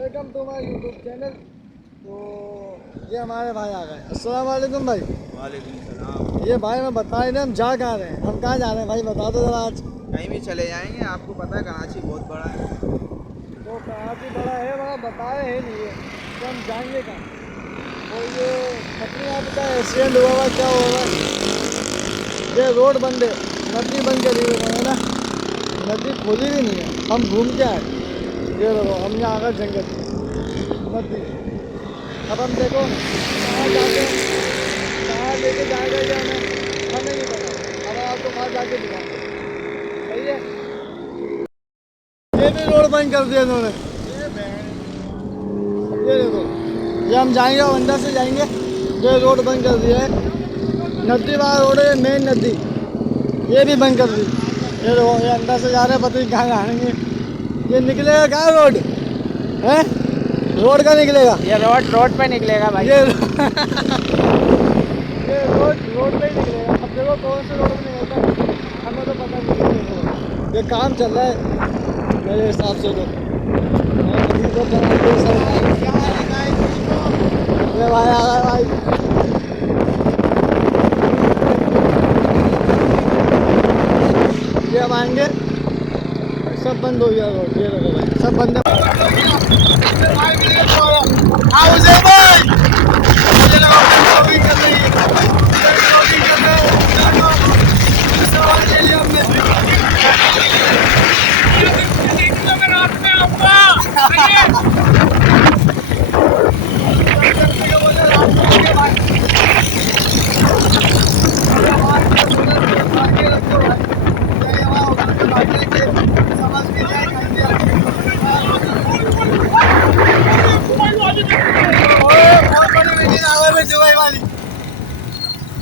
Welcome to my YouTube channel. तो ये हमारे भाई आ गए। अस्सलाम वालेकुम भाई। वालेकुम सलाम। ये भाई मैं बता रहे हम जा कहाँ रहे हैं, हम कहाँ जा रहे हैं भाई बता दो जरा। आज कहीं भी चले जाएंगे, आपको पता है कराची बहुत बड़ा है। तो कराची बड़ा है वहाँ बताए है नहीं है कि हम जाएंगे कहाँ। और ये अपने यहाँ पता है एक्सीडेंट हुआ हुआ क्या होगा। ये रोड बंद है, नदी बंद करी हुई है ना, नदी खोली भी नहीं है। हम घूम के आए, ये देखो हम यहाँ आ गए जंगल नदी। अब हम देखो कहाँ जाके कहाँ लेके जाएगा या हमें नहीं पता। अब आपको वहाँ जाके दिखाएंगे, सही है। ये भी रोड बंद कर दिया इन्होंने। ये देखो, ये हम जाएंगे और अंदर से जाएंगे। ये रोड बंद कर दिया है, नदी वाला रोड है मेन नदी, ये भी बंद कर दी। ये देखो ये अंदर से जा रहे हैं, पता नहीं कहाँ जाएंगे। ये निकलेगा कहाँ रोड है, रोड का निकलेगा। ये रोड पे निकलेगा भाई। ये रोड पे ही निकलेगा। अब देखो कौन से रोड पे निकलता है, हमें तो पता नहीं। ये काम चल रहा है मेरे हिसाब से तो। भाई आ गए भाई। ये अब आएंगे, सब बंद हो गया रोड। ये देखो भाई सब बंद है।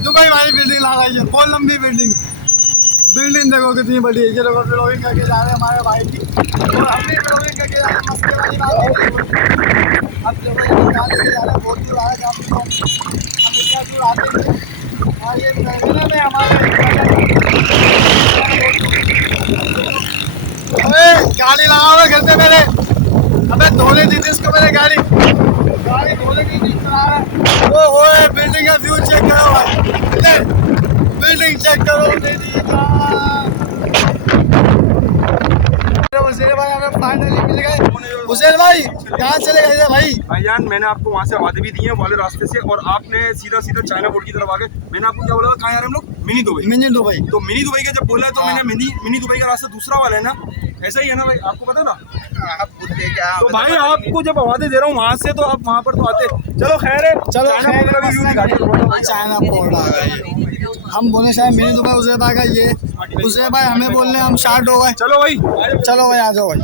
दुबई वाली बिल्डिंग लगाई है, बहुत लंबी बिल्डिंग। बिल्डिंग देखो कितनी बड़ी है। ये देखो ब्लॉगिंग करके जा रहे हैं हमारे भाई की, और हम भी ब्लॉगिंग करके जा रहे हैं। मस्ती वाली बात है। अब देखो ये कहाँ लेके जा रहे हैं, बहुत दूर आ रहे हैं। हम इतना दूर आते हैं और ये महीने में हमारे गाड़ी लगा हुआ घर पे मेरे। अबे धोने दी थी इसको मैंने गाड़ी धोने की नहीं चला रहा है। वो बिल्डिंग का व्यू चेक करो भाई, बिल्डिंग चेक करो। हुसैन भाई हमें फाइनली मिल गए। हुसैन भाई कहाँ चले गए भाई? भाईजान मैंने आपको वहाँ से वादे भी दिए वाले रास्ते से, और आपने सीधा सीधा चाइना बोर्ड की तरफ आ गए। मैंने आपको क्या बोला था, कहाँ आ रहे हम लोग? Mini Dubai. तो मिनी दुबई का जब बोला तो मैंने मिनी दुबई का रास्ता दूसरा वाला है ना, ऐसा ही है ना भाई, आपको पता ना। तो भाई आपको जब वादे दे रहा हूँ वहाँ से, तो आप वहाँ पर तो आते। चलो खैर है, चलो चाइना बोर्ड आ गए। हम बोले शायद मिनी दुबई हुसैन भाई का, ये हुसैन भाई हमें बोल रहे हम शार्ट हो गए। चलो भाई आ जाओ भाई।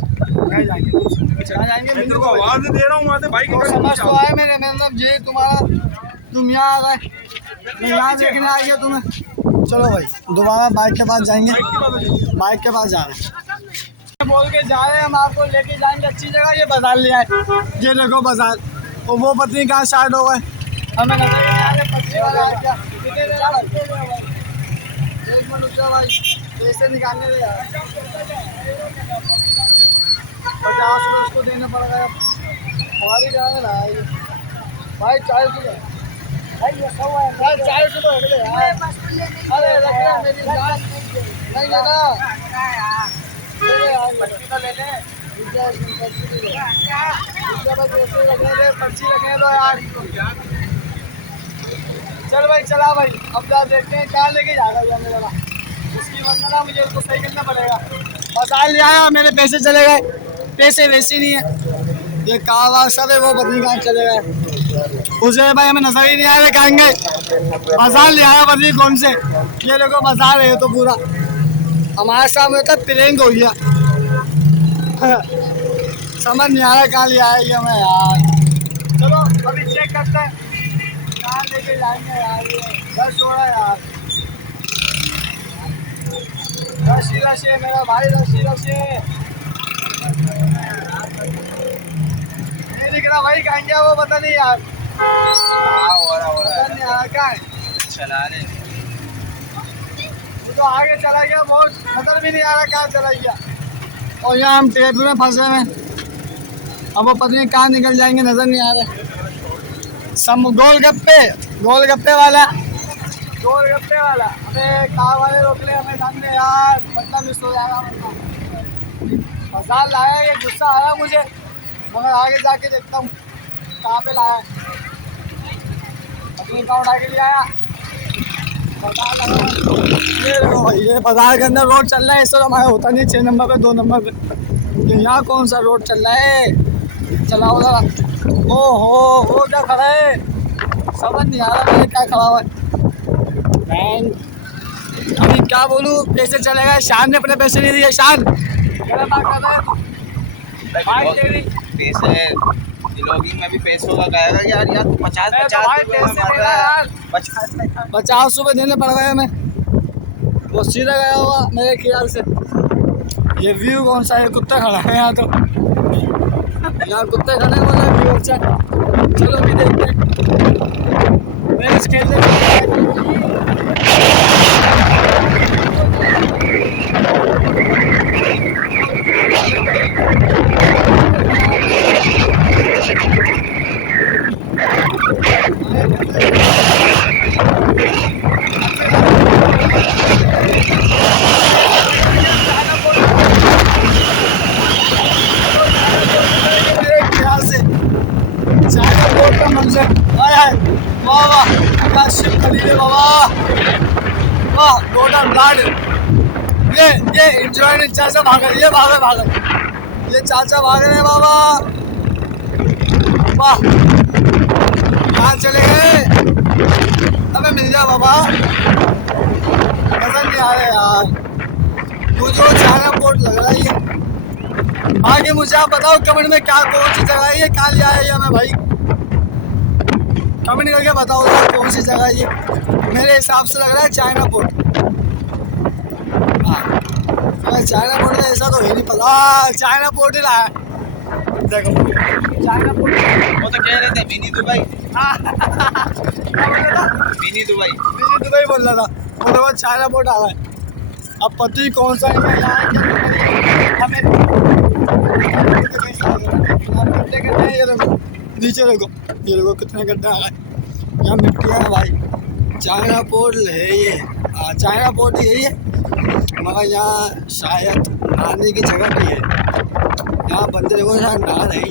मैं को आवाज दे रहा हूँ वहाँ से भाई की समझ तो आए मेरे, मतलब ये तुम्हारा, तुम यहाँ आ गए, यहाँ देखने आ गया तुम्हें। चलो भाई दोबारा बाइक के पास जाएंगे, बाइक के पास जा रहे हैं। बोल के जा रहे हैं हम आपको लेके जाएंगे अच्छी जगह। ये बाजार ले आए, ये देखो बाजार। और वो पत्नी कहाँ स्टार्ट हो गए, हमें नजर नहीं आ रहे। पत्नी वाला आ गया, कितने देर भाई पैसे निकालने दे यार। 50 रुपये उसको देना पड़ेगा। हमारी जाए ना भाई 40 रुपये भाई, ये सब है भाई 40 रुपये यार। अरे रख रहा मेरी जान नहीं लेना, पर्ची लगने दो यार। चल भाई चला भाई, अब जा देखते हैं क्या लेके जा रहा है मेरा। उसकी वजह मुझे उसको सही करना पड़ेगा। बाजार ले आया, मेरे पैसे चले गए, पैसे वैसे नहीं है। ये कार सब है, वो पत्नी कहाँ चले गए। उसे भाई हमें नजर ही नहीं आया कहाँ गए। बाजार ले आया पत्नी कौन से, ये देखो बाजार है तो पूरा हमारे सामने तो प्लेन हो गया। समझ नहीं आ रहा कहाँ ले आया ये हमें यार। चलो अभी चेक करते हैं कहाँ लेके जाएंगे यार। ये रश हो रहा है यार, रश है मेरा भाई, रश है। नहीं दिख रहा भाई कहाँ गया वो, पता नहीं यार। पता नहीं यार कहाँ है, चला रहे तो आगे चला गया, बहुत नजर भी नहीं आ रहा कहाँ चला गया। और यहाँ हम ट्रैफिक में फंसे हैं। अब वो पता नहीं कहाँ निकल जाएंगे, नजर नहीं आ रहा। सम गोलगप्पे वाला हमें कार वाले रोक ले, हमें जान दे यार, मतलब मिस हो जाएगा वरना। मजाक लाया, ये गुस्सा आया मुझे, मगर आगे जाके देखता हूँ कहाँ पे लाया है। अपनी कहाँ उठा के ले आया, बाजार लगा। ये देखो भाई, ये बाजार के अंदर रोड चल रहा है, इस तरह हमारा होता नहीं 6 नंबर पे 2 नंबर पे। ये यहाँ कौन सा रोड चल रहा है, चलाओ जरा। ओ क्या खड़ा है, समझ नहीं आ रहा मैंने क्या खड़ा हुआ है। अभी क्या बोलूँ, कैसे चलेगा। शान ने अपने पैसे नहीं दिए, शान क्या बात कर रहा है भाई, तेरी पैसे दिलोगी में भी पैसों का गाएगा यार। 50 रुपये देने पड़ गए हमें, वो सीधा गया हुआ मेरे ख्याल से। ये व्यू कौन सा है, कुत्ता खड़ा है यहाँ, तो यहाँ कुत्ते खड़े हैं, मतलब व्यू अच्छा। चलो भी देखते हैं, मैच खेलते हैं। ये एंजॉय चाचा भाग रहे, ये चाचा भाग रहे हैं बाबा। वाह, कहाँ चले गए, हमें मिल जा बाबा, नजर नहीं आ रहे यार। मुझे चाइना पोर्ट लग रहा है ये। आगे मुझे आप बताओ कमेंट में क्या कौन सी जगह है ये, कहाँ लिया है हमें भाई, कमेंट करके बताओ कौन सी जगह है ये। मेरे हिसाब से लग रहा है चाइना पोर्ट। चाइना पोर्ट में ऐसा तो है नहीं पता, चाइना पोर्ट ही लाया देखो, चाइना पोर्ट। वो तो कह रहे थे मिनी दुबई। मिनी दुबई बोल रहा था, वो तो चाइना पोर्ट आ रहा है। अब पता ही कौन सा है हमें। ये देखो नीचे देखो, ये देखो कितने गड्ढे आ गए, यहाँ मिट्टियाँ है भाई। चाइना पोर्ट है ये, चाइना पोर्ट ही है ये, मगर यहाँ शायद नहाने की जगह नहीं है। यहाँ बंदे देखो शायद नहा रहे हैं,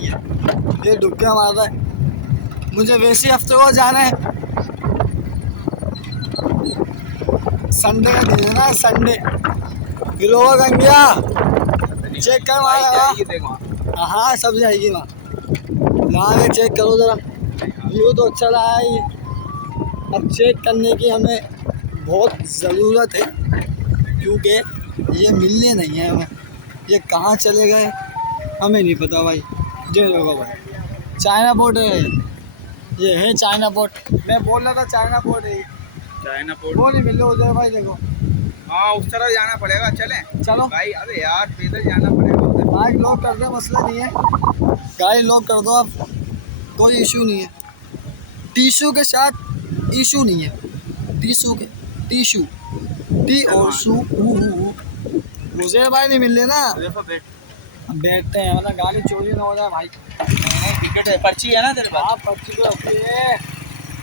ये डुबकियाँ मार रहा है। मुझे वैसे हफ्ते को जाना है, संडे का दिन है ना, संडे। गिलोगा गंगिया चेक कर वहाँ, हाँ सब जाएगी वहाँ चेक करो ज़रा, व्यू तो अच्छा रहा है ये। अब चेक करने की हमें बहुत ज़रूरत है, क्योंकि ये मिलने नहीं है हमें, ये कहाँ चले गए हमें नहीं पता भाई। जे लोगों भाई चाइना पोर्ट है, ये है चाइना पोर्ट। मैं बोल रहा था चाइना पोर्ट है, चाइना पोर्ट वो नहीं मिल रहा उधर भाई। देखो हाँ उस तरफ जाना पड़ेगा, चलो भाई। अबे यार पैदल जाना पड़ेगा उधर। गाड़ी लॉक कर दो, मसला नहीं है, गाड़ी लॉक कर दो आप, कोई इशू नहीं है। टिशू के साथ इशू नहीं है, टिशू टी और शू। मुझे भाई नहीं मिल रहे ना, बैठते हैं मतलब गाड़ी चोरी ना हो जाए भाई। टिकट है, पर्ची है ना तेरे पास? हाँ पर्ची तो रखी है,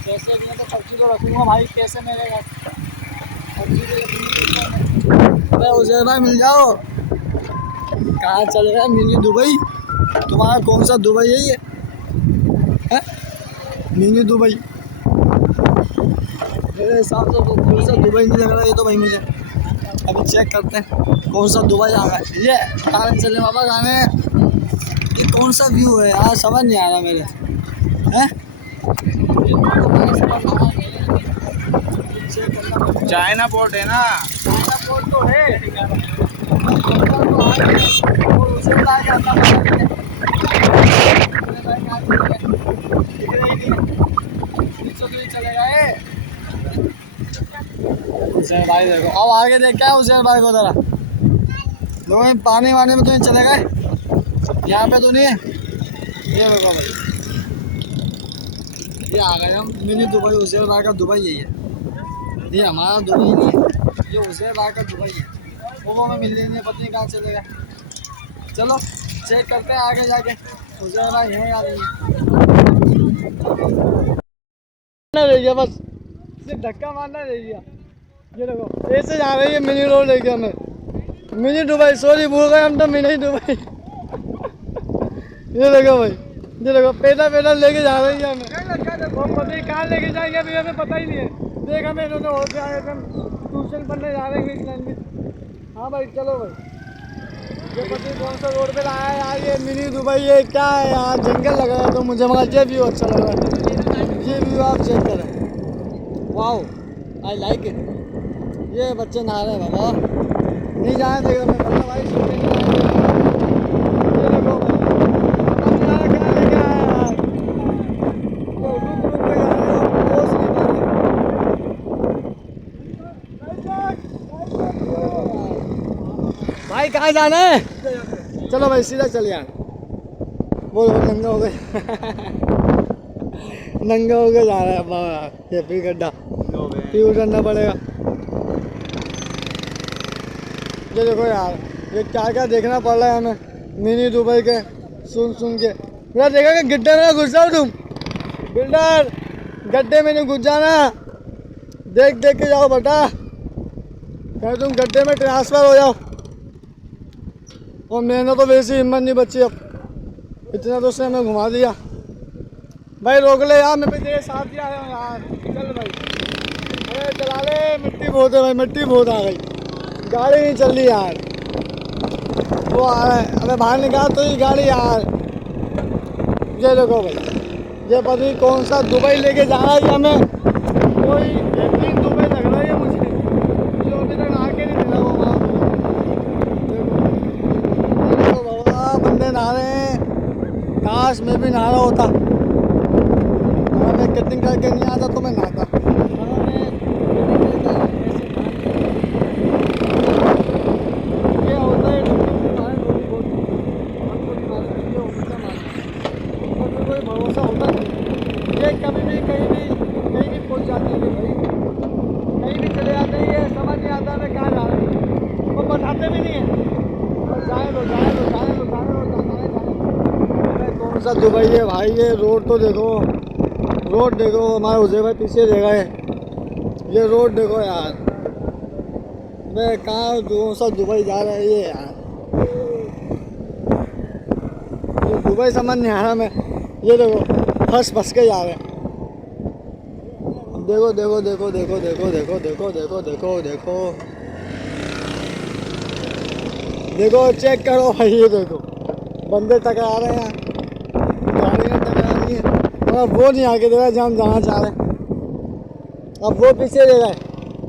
कैसे भी है तो पर्ची तो रखूँगा भाई, कैसे मेरे घर पर्ची तो रखूँगी। अरे उसे भाई मिल जाओ, कहाँ चल रहा है मिनी दुबई, तुम्हारा कौन सा दुबई है ये है? मिनी दुबई मेरे हिसाब से तो कौन सा दुबई नहीं लग रहा ये तो भाई मुझे। अभी चेक करते हैं कौन सा दुबई आ रहा है। ये कारण चले बाबा गाने, ये कौन सा व्यू है यार, समझ नहीं आ रहा मेरे हैं। चाइना पोर्ट है ना, चाइना पोर्ट तो है, चले गए उसेर भाई। देखो अब आगे देख क्या है उसेर भाई को जरा, लोग पानी वानी में तो नहीं चले गए, यहाँ पे तो नहीं है। ये देखो भाई, ये आ गए हम मिनी दुबई। उसेर भाई का दुबई यही है, ये हमारा दुबई नहीं है, ये उसेर भाई का दुबई है। वो हमें मिल नहीं, पता नहीं कहाँ चलेगा। चलो चेक करते हैं आगे जाके। मुझे ना यहीं आ रही है ना रह गया, बस सिर्फ धक्का मारना रह गया। ये देखो ऐसे जा रही है मिनी रोड लेके हमें, मिनी दुबई, सॉरी भूल गए हम तो मिनी दुबई। ये देखो भाई, ये देखो पैदल लेके जा रही है हमें, वो पता नहीं कहाँ लेके जाएंगे अभी हमें पता ही नहीं है। देख हमें इन्होंने और से आए थे, ट्यूशन पढ़ने जा रहे हैं इंग्लिश लैंग्वेज। हाँ भाई चलो भाई, ये पता नहीं कौन सा रोड पे लाया है यार, ये मिनी दुबई है क्या है यार, जंगल लग रहा है तो मुझे मगर ये व्यू अच्छा लग रहा है। ये व्यू आप चेक करें, वाओ आई लाइक इट। ये बच्चे नहा रहे हैं बाबा, नहीं जाए देगा मैं बोला भाई शूटिंग नहीं आएंगे। ये देखो अब यार क्या लेके आया यार, वो रुक के जा रहे हो, पोस्ट नहीं कर रहे भाई, कहाँ जाना है? चलो भाई सीधा चल यार, वो नंगा हो गए नंगा हो गए जा रहा है बाबा, ये फिर गड्ढा फिर उतरना पड़ेगा। ये देखो यार, ये क्या क्या देखना पड़ रहा है हमें मिनी दुबई के सुन के। मेरा देखा कि गड्ढे में घुस जाओ तुम, बिल्डर गड्ढे में नहीं घुस जाना, देख के जाओ बेटा, कहीं तुम गड्ढे में ट्रांसफर हो जाओ। और मैंने तो वैसी हिम्मत नहीं बची, अब इतना तो उसने हमें घुमा दिया। भाई रोक ले यार, मैं भी तेरे साथ ही आया हूँ यार, चल भाई। अरे चला ले, मिट्टी बहुत है भाई, मिट्टी बहुत आ गई, गाड़ी नहीं चल रही यार। वो आ रहा है, अबे बाहर निकाल तो ये गाड़ी यार। ये देखो भाई, ये पता नहीं कौन सा दुबई लेके जा रहा है हमें, कोई बेहतरीन दुबई लग रहा है मुझे, जो अभी तक आके नहीं मिला वो वहाँ। देखो बाबा बंदे नहा रहे हैं, काश मैं भी नहा रहा होता, अगर मैं कटिंग करके नहीं आता तो मैं नहाता। भरोसा होता नहीं, ये कभी भी कहीं भी पहुंच जाती है भाई, कहीं भी चले जाते हैं, ये समझ नहीं आता मैं कहाँ जा रहे हैं, वो बताते भी नहीं है, बस जाए लो। अरे कौन सा दुबई है भाई, ये रोड तो देखो, रोड देखो, हमारे हुजैर भाई पीछे देखा है, ये रोड देखो यार। मैं कहाँ कौन सा दुबई जा रहा है ये यार, ये दुबई समझ नहीं आ रहा मैं। ये देखो फंस के जा रहे हैं, देखो चेक करो भाई, ये देखो बंदे टकरा रहे हैं, गाड़ियाँ टकरा रही हैं, मगर वो नहीं आगे दे रहा जहाँ हम जाना चाह रहे हैं। अब वो पीछे ले गए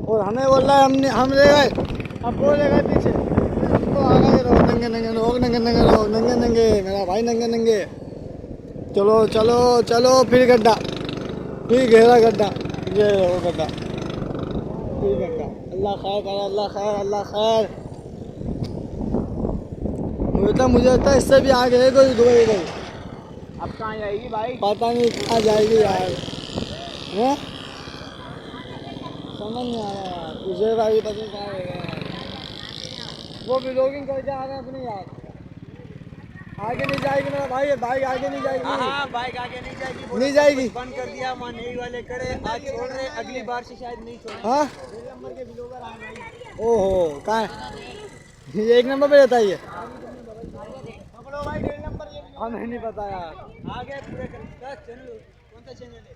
और हमें बोल रहा है हम ले गए, अब वो ले गए पीछे, हम तो आ गए नंगे, मेरा भाई नंगे। चलो फिर गड्ढा, फिर गहरा गड्ढा, ये वो गड्ढा, फिर गड्ढा। अल्लाह खैर। मुझे लगता है इससे भी आगे है कोई दुबई गई, अब कहाँ जाएगी भाई? पता नहीं कहाँ जाएगी यार, हैं समझ नहीं आ रहा यार, तुझे भाई पता नहीं कहाँ रहेगा यार। वो व्लॉगिंग करके आ रहे हैं अपनी यार, आगे नहीं जाएगी मेरा भाई, बाइक आगे नहीं जाएगी। हाँ बाइक आगे नहीं जाएगी, बंद कर दिया, वहाँ नहीं वाले करे, आज छोड़ रहे, अगली बार से शायद नहीं छोड़। हाँ नंबर के ब्लॉगर आ भाई, ओहो कहाँ है ये, 1 नंबर पे रहता है ये, पकड़ो भाई 1.5 नंबर, हमें नहीं पता यार। आगे पूरे कर चैनल, कौन सा चैनल है?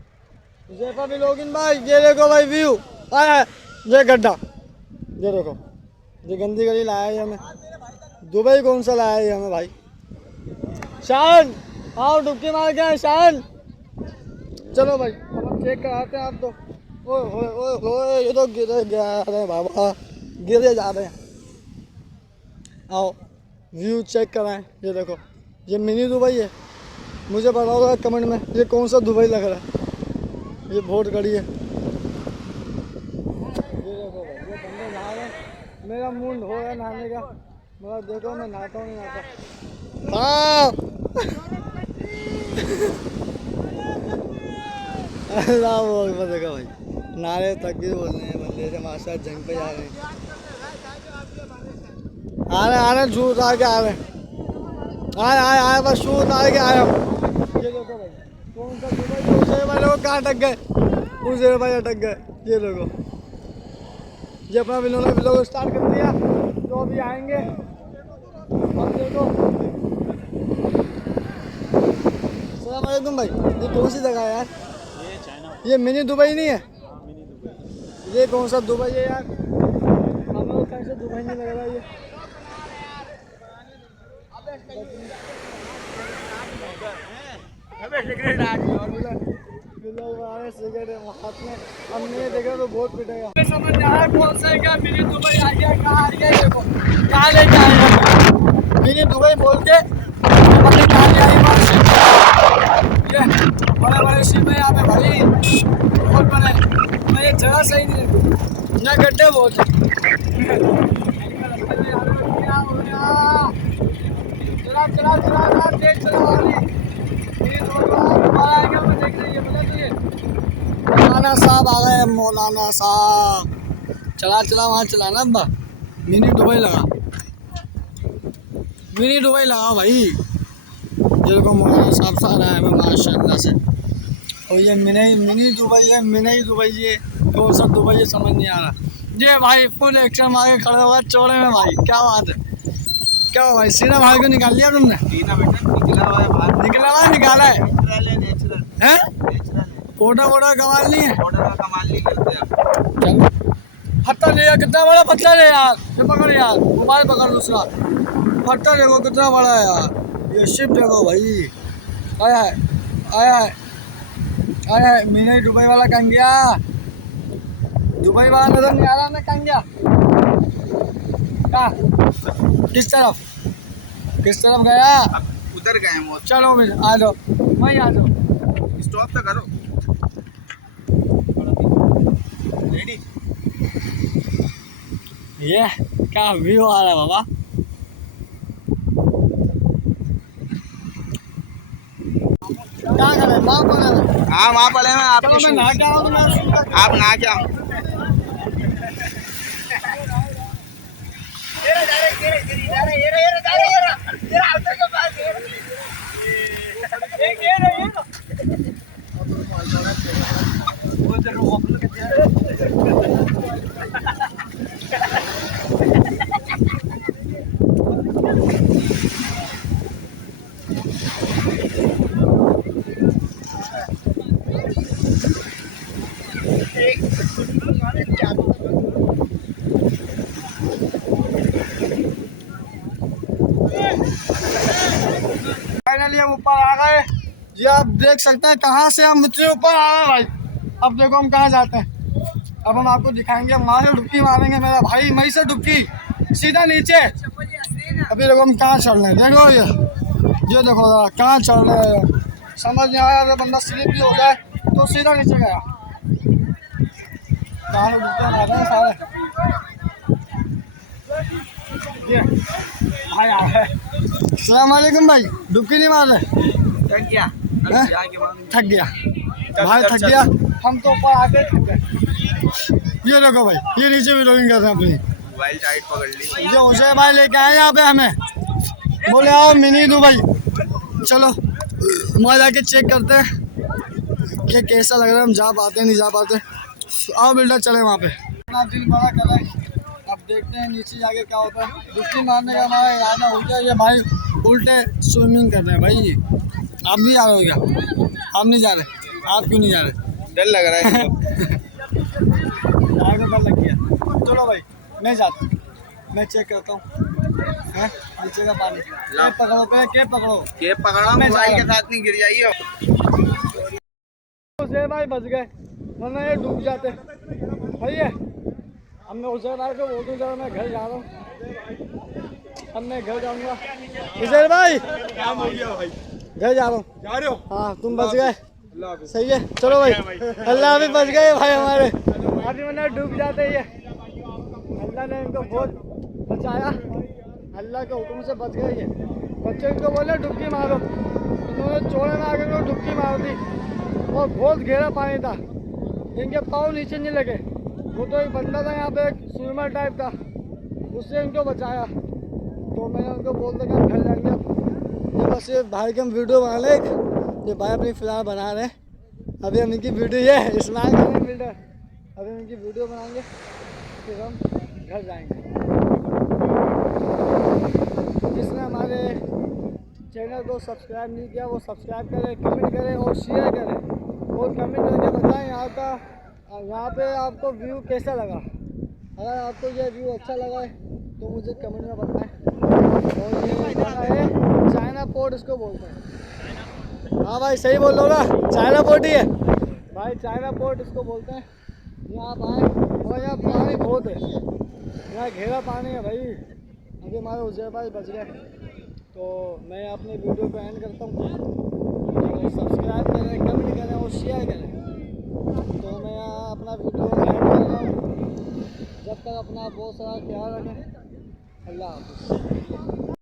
जैसा भी लोगिन भाई, ये देखो भाई व्यू आया, ये गड्ढा, ये देखो, ये गंदी गली लाया है हमें, दुबई कौन सा लाया है हमें भाई। शान आओ डुबकी मार के आए शान, चलो भाई हम चेक कराते हैं। आप तो ओए ये तो गिर जा रहे हैं बाबा, गिरे जा रहे हैं। आओ व्यू चेक कराएं, ये देखो ये मिनी दुबई है, मुझे बताओ कमेंट में ये कौन सा दुबई लग रहा है, ये बहुत गड़ी है। ये देखो भाई, ये बंदे नहा रहे हैं, मेरा मूड हो रहा है नहाने का, मगर देखो मैं नहाता हूँ नहीं नहाता। हाँ अल्लाह वो देखो भाई, नारे तकबीर बोल रहे हैं बंदे से, माशा जंग पे जा रहे हैं, आ रहे झूठ आके आ रहे हैं। आए बस शूट आ के आया हूँ। ये देखो भाई कौन सा दूसरे भाई लोग कहाँ अटक गए, दूसरे भाई अटक गए। ये देखो ये अपना व्लॉग स्टार्ट कर दिया, तो अभी आएंगे। अब देखो सलाम भाई, ये कौन सी जगह है यार? ये चाइना, ये मिनी दुबई नहीं है? ये कौन सा दुबई है यार? हमें तो कहीं से दुबई नहीं लग रहा ये। सिगरेट है हाथ में, अब नहीं देखेगा तो बहुत पिटेगा। समझ में आया कौन सा है क्या? मिनी दुबई आ गया, कहाँ आ गया? देखो कहाँ लेके आएगा मिनी दुबई बोल के, कहाँ ले आएगा? ये बड़े बड़े शिप है यहाँ पे भाई, बहुत बड़े। मैं ये जगह सही नहीं ना, गड्ढे बहुत है। चला चला चला तेज चला, मौलाना साहब आ गए, मौलाना साहब। चला चला वहाँ चलाना अब्बा, मिनी दुबई लगा, मिनी दुबई लगा भाई। देखो मौलाना साहब से आ रहा है माशाल्लाह से। और ये मिनी दुबई है, मिनी दुबई ये कौन सा दुबई है समझ नहीं आ रहा। ये भाई फुल एक्शन मार के खड़े होगा चौड़े में भाई, क्या बात है? क्या हुआ भाई, सीना भाई को निकाल लिया तुमने? निकला हुआ है बाहर, निकला हुआ निकाला है? नेचुरल हैं? नेचुरल है, फोटा वोटा कमाल नहीं है? ऑर्डर का कमाल नहीं करते आप। चलो फट्टा ले यार, कितना बड़ा फट्टा है यार, ये पकड़ यार, मोबाइल पकड़ दूसरा। फट्टा देखो कितना बड़ा है यार, ये शिप देखो भाई। आया है आया है आया है, मिनी दुबई वाला कहाँ गया? दुबई वाला नजर नहीं आ रहा, मैं कहाँ गया? कहाँ? किस तरफ गया? उधर गए हम, चलो मैं आ जाओ, वहीं आ जाओ। स्टॉप तो करो। रेडी? ये क्या व्यू आ रहा है बाबा। क्या कर रहे माँ पर? हाँ वहाँ पड़े हैं आप, चलो मैं नहा के आऊँ तो मैं आप ना क्या फाइनली हम ऊपर आ गए। ये आप देख सकते हैं कहाँ से हम इतने ऊपर आ गए भाई। अब देखो हम कहाँ जाते हैं, अब हम आपको दिखाएंगे। हम वहाँ से डुबकी मारेंगे मेरा भाई, मई से डुबकी सीधा नीचे। अभी देखो हम कहाँ चल रहे हैं, देखो ये देखो जरा कहाँ चल रहे हैं। समझ नहीं आया, अगर बंदा स्लिप भी हो जाए तो सीधा नीचे गया। कहाँ डुबकी मार रहे हैं सारे। ये भाई आ गए। अस्सलाम वालेकुम भाई, डुबकी नहीं मार रहे? थक गया, थक गया भाई, थक गया। हम तो ऊपर आके थक गए। ये देखो भाई, ये नीचे भी व्लॉगिंग कर रहे हैं अपनी। मोबाइल टाइट पकड़ ली। ये उसे भाई लेके आए यहाँ पे हमें, बोले आओ मिनी दुबई। चलो वहाँ जाके चेक करते हैं कि कैसा लग रहा है, हम जा पाते नहीं जा पाते। आओ बिल्डर चले वहाँ पे। अपना दिल बड़ा कर रहा है, अब देखते हैं नीचे जाके क्या होता है। डुबकी मारने का हमारा इरादा हो गया। ये भाई उल्टे स्विमिंग कर रहे हैं भाई। ये आप भी जा रहे हो क्या? आप नहीं जा रहे? आप क्यों नहीं जा रहे? डर लग रहा है। आगे डर लग गया। चलो भाई मैं जाता हूँ, मैं चेक करता हूँ नीचे का पानी। केप पकड़ो, पहले केप पकड़ो। केप पकड़ा, मोबाइल के साथ नहीं गिर जाइए। उसे भाई बच गए, वरना ये डूब जाते भैया। अब मैं उसे भाई को बोल दूँ जरा मैं घर जा रहा हूँ, अब मैं घर जाऊँगा। उसे भाई काम हो गया भाई, घर जा रहा हूँ। जा रहे हो? हाँ तुम बच गए, सही है। चलो भाई, अल्लाह भी बच गए भाई हमारे। अभी वरना डूब जाते ही है, अल्लाह ने इनको बहुत बचाया, अल्लाह के हुक्म से बच गए ये। बच्चे इनको बोले डुबकी मारो, उन्होंने चौड़े में आके उनको डुबकी मार दी और बहुत गहरा पानी था, इनके पाँव नीचे नहीं लगे। वो तो एक बंदा था यहाँ पे, एक स्विमर टाइप का, उससे इनको बचाया। तो मैंने उनको बोल दिया घर जाएंगे अब, ये बस ये भाई के हम वीडियो बना ले, ये भाई अपनी फिलहाल बना रहे हैं। अभी हम इनकी वीडियो ये स्माइल करेंगे बिल्डर, अभी हम इनकी वीडियो बनाएंगे फिर हम घर जाएंगे। जिसने हमारे चैनल को सब्सक्राइब नहीं किया वो सब्सक्राइब करें, कमेंट करें और शेयर करें और कमेंट करके बताएं यहाँ पे आपको व्यू कैसा लगा। अगर आपको ये व्यू अच्छा लगा है तो मुझे कमेंट में बताएं। और ये जगह है चाइना पोर्ट इसको बोलते हैं। हाँ भाई सही बोल लो ना, चाइना पोर्ट ही है भाई, चाइना पोर्ट इसको बोलते हैं। यहाँ आप आए और यहाँ पानी बहुत है, यहाँ घेरा पानी है भाई। अभी हमारे उजैर भाई बच गए, तो मैं अपने वीडियो को एंड करता हूँ। तो सब्सक्राइब करें, कमेंट करें और शेयर करें। तो मैं यहाँ अपना वीडियो एंड कर रहा हूँ। जब तक अपना बहुत सारा ख्याल रखें। अल्लाह हाफ़िज़।